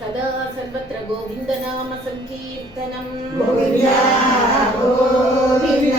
सदा सर्वत्र गोविंद नाम संकीर्तनम गोविंद गोविंद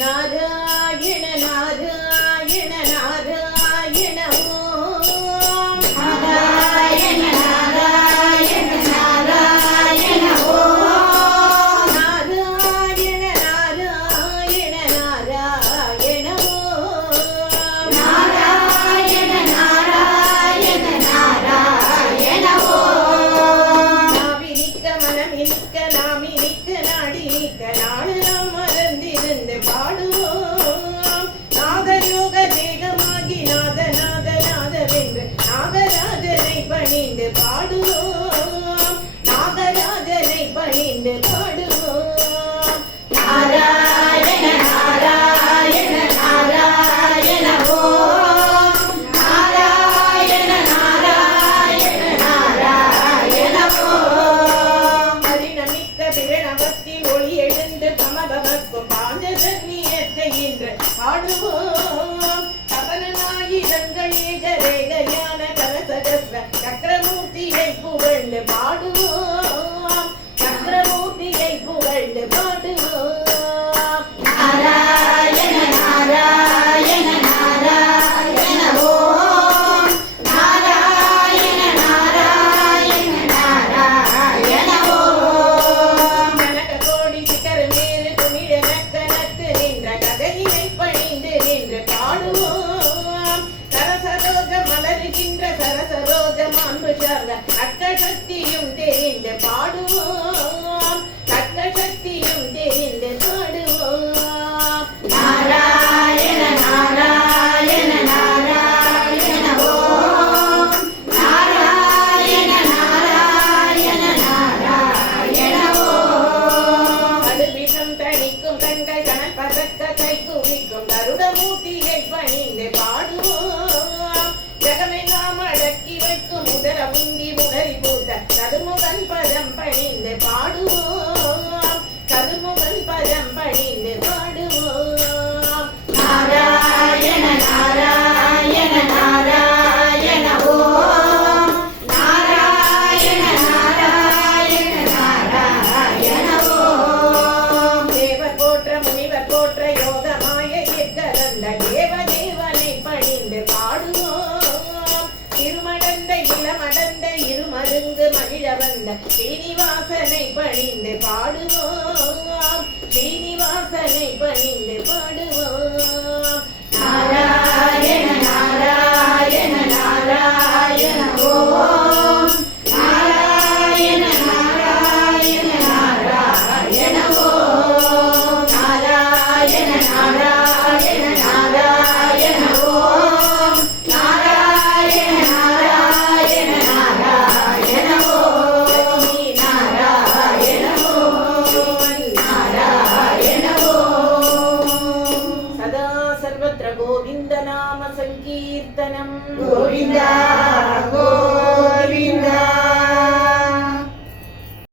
नारायण नारायण नारायण ओम नारायण नारायण नारायण ओम नारायण नारायण नारायण ओम नारायण नारायण नारायण ओम नाविनिक्क मनमिनिक्क नामिनिक्क नाडिनिक्क नाடு நாம் மறந்திருந்து பாடுவோம் நாகயோக தேகமாகி நாத நாத நாதவென்று நாகராஜனை பணிந்து பாடுவோம் நாகராஜனை பணிந்து பாடுவோம் நாராயண நாராயண நாராயண ஓம் நாராயண நாராயண நாராயண ஓம் பரிணமித்த பிரணவத்தில் ஒளி எழுந்து பமபமக்கும் பாஞ்சஜன்யத்தை இன்று பாடுவோம் தபனாயிரங்கள் ஏகரேகையான கலசகஸ்ர சக்கரமூர்த்தியை புகழ்ந்து பாடுவோம் சக்கரமூர்த்தியை புகழ்ந்து பாடுவோம் நாராயண நாராயண நாராயண ஓம் நாராயண நாராயண நாராயண ஓம் கனக கோடி சிகர மேறு குமிழனக்கனத்து நின்ற கதையினை பணிந்து நின்று பாடுவோம் சரசரோஜ மலருகின்ற சரசரோஜ மாண்பு சார்ந்த அக்க சக்தியும் தெரிந்து பாடுவோம் அக்க சக்தியும் தெரிந்து பாடுவோம் நாராயண நாராயண நாராயண ஓம் நாராயண நாராயண நாராயண ஓம் கடுவிஷம் தணிக்கும் கண்கள் கணப்பதக்க கை குவிக்கும் கருடமூர்த்தியை பணிந்து பாடுவோம் ஜகமெல்லாம் அடக்கி வைக்கும் உதர முந்தி முகரி பூத்த கதுமுகன் பதம் பணிந்து பாடுவோம் கதுமுகன் பதம் பணிந்து பாடுவோம் நாராயண நாராயண நாராயண ஓம் நாராயண நாராயண நாராயண ஓம் தேவர் போற்ற முனிவர் போற்ற யோகமாய கலந்த தேவதேவனை பணிந்து பாடுவோம் திருமடந்த இளமடந்த இருமருங்கு மகிழ வந்த ஸ்ரீனிவாசனை பணிந்து பாடுவோம் ஸ்ரீனிவாசனை பணிந்து பாடுவோம் நாராயண நாராயண நாராயண ஓம் நாராயண நாராயண நாராயண ஓம் நாராயண நாராயண நாராயண ஓம் நாராயண நாராயண நாராயண ஓம் நாராயண ஓம் நாராயண ஓம் सदा सर्वत्र गोविंद नाम संकीर्तनम गोविंद गोविंद